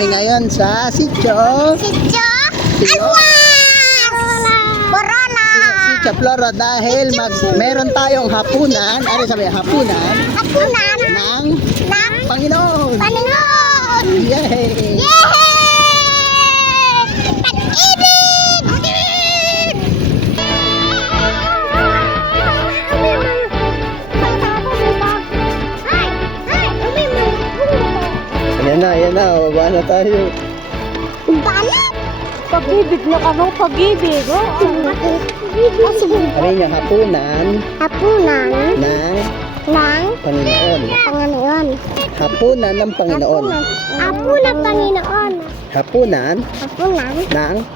kami ngayon sa sitio. Sitio? Corona! Sitio Floro dahil mag, meron tayong hapunan. Ano sabi, hapunan Hapunan ng ng Panginoon. Panginoon! Yay! Yay! Ayan na. Baba na tayo. Banat! Pag-ibig na ka ng pag-ibig. Oh. Ano yung hapunan Hapunan ng ng Panginoon. Panginoon. Hapunan ng Panginoon. Hapunan Panginoon. Hapunan Hapunan ng ng Panginoon.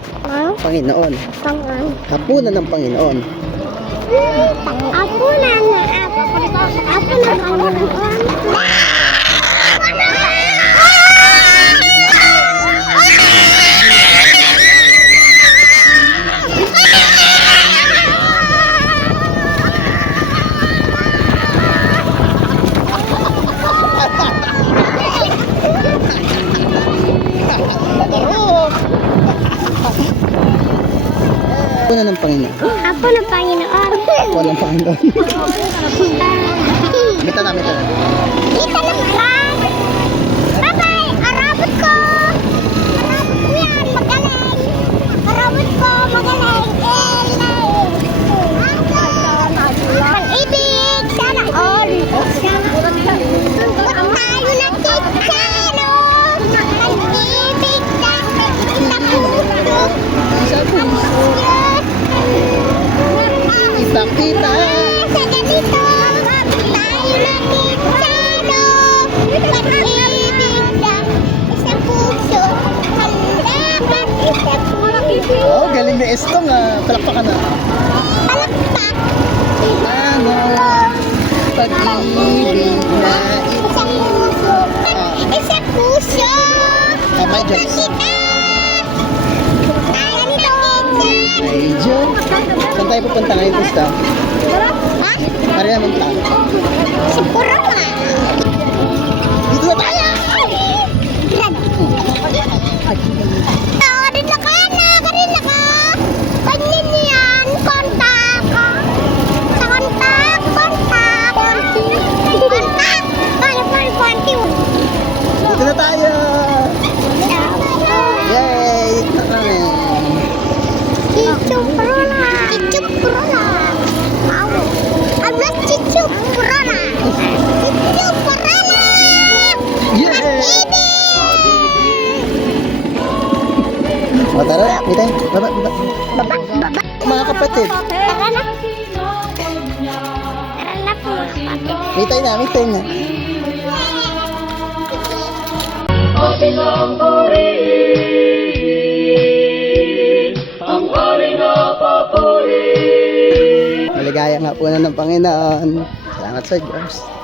Panginoon. Hapunan ng Panginoon. Hapunan na Hapunan Panginoon. Ng Panginoon. Hapunan Panginoon. Hapunan ng Panginoon. Mita na, mita na. Kita na ba? Kita tayo pupunta ngayon, Krista? Ha? Dito na! Sa! Dito na tayo! Yay! Iya. Matara, ya, bitay, Bapak, bapak. Bapak, bapak. Mga kapatid. Tara na. Tara na po, kapatid. Bitay na, bitay na. Oh, Maligaya nga po na ng Panginoon. Salamat sa Diyos.